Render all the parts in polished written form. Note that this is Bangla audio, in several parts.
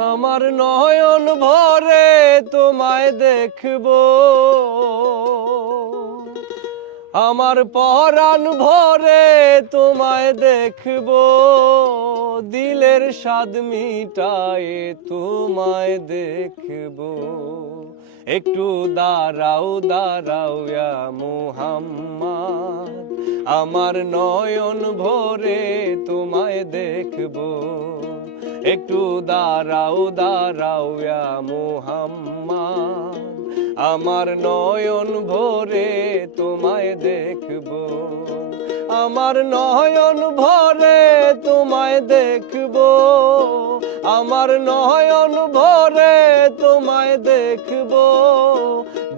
আমার নয়ন ভরে তোমায় দেখবো, আমার পরাণ ভরে তোমায় দেখবো, দিলের স্বাদ মিটায়ে তোমায় দেখবো। একটু দাঁড়াও দাঁড়াও ইয়া মুহাম্মদ, আমার নয়ন ভরে তোমায় দেখবো। একটু দাঁড়াও দাঁড়াও ইয়া মুহাম্মদ, আমার নয়ন ভরে তোমায় দেখবো। আমার নয়ন ভরে তোমায় দেখবো, আমার নয়ন ভরে তোমায় দেখবো,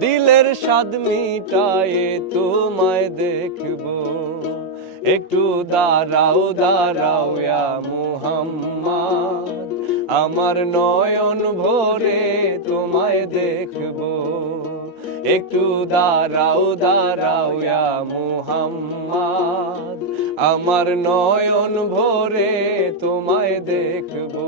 দিলের স্বাদ মিটায়ে তোমায় দেখবো। একটু দাঁড়াও দাঁড়াও ইয়া মুহাম্মদ, আমার নয়ন ভরে তোমায় দেখবো। একটু দাঁড়াও দাঁড়াও ইয়া মুহাম্মদ, আমার নয়ন ভরে তোমায় দেখবো।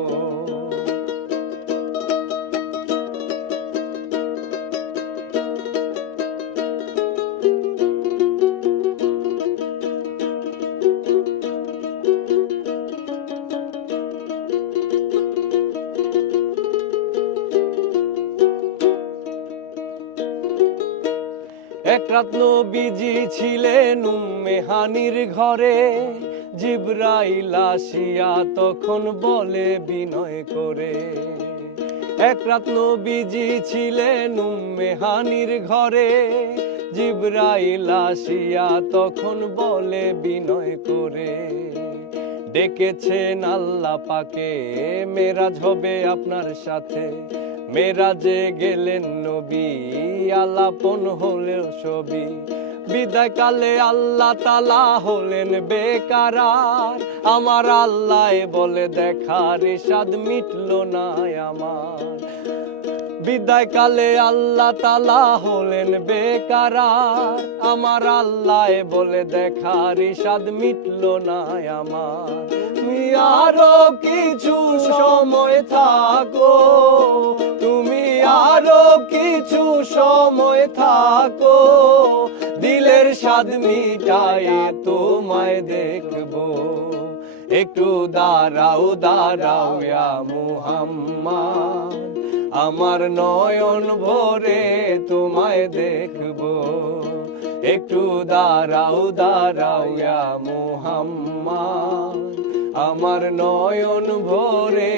এক রাত নবীজি ছিলেন উম্মে হানির ঘরে, জিবরাইল আসিয়া তখন বলে বিনয় করে। এক রাত নবীজি ছিলেন উম্মে হানির ঘরে, জিবরাইল আসিয়া তখন বলে বিনয় করে। ডেকেছেন আল্লাহ পাকে, মেরাজ হবে আপনার সাথে। মেরাজে গেলেন নবী, আলাপন হলেও ছবি। বিদায় কালে আল্লাহ তাআলা হলেন বেকারার, আমার আল্লাহ বলে দেখার স্বাদ মিটলো না আমার। বিদায় কালে আল্লাহ তাআলা হলেন বেকারার, আমার আল্লাহ বলে দেখার স্বাদ মিটলো না আমার। তুমি আরো কিছু সময় থাকো, তুমি আরো কিছু সময় থাকো, দিলের স্বাদ মিটায়ে তোমায় দেখবো। একটু দাঁড়াও দাঁড়াও ইয়া মুহাম্মদ, আমার নয়ন ভরে তোমায় দেখবো। একটু দাঁড়াও দাঁড়াও ইয়া মুহাম্মদ, আমার নয়ন ভরে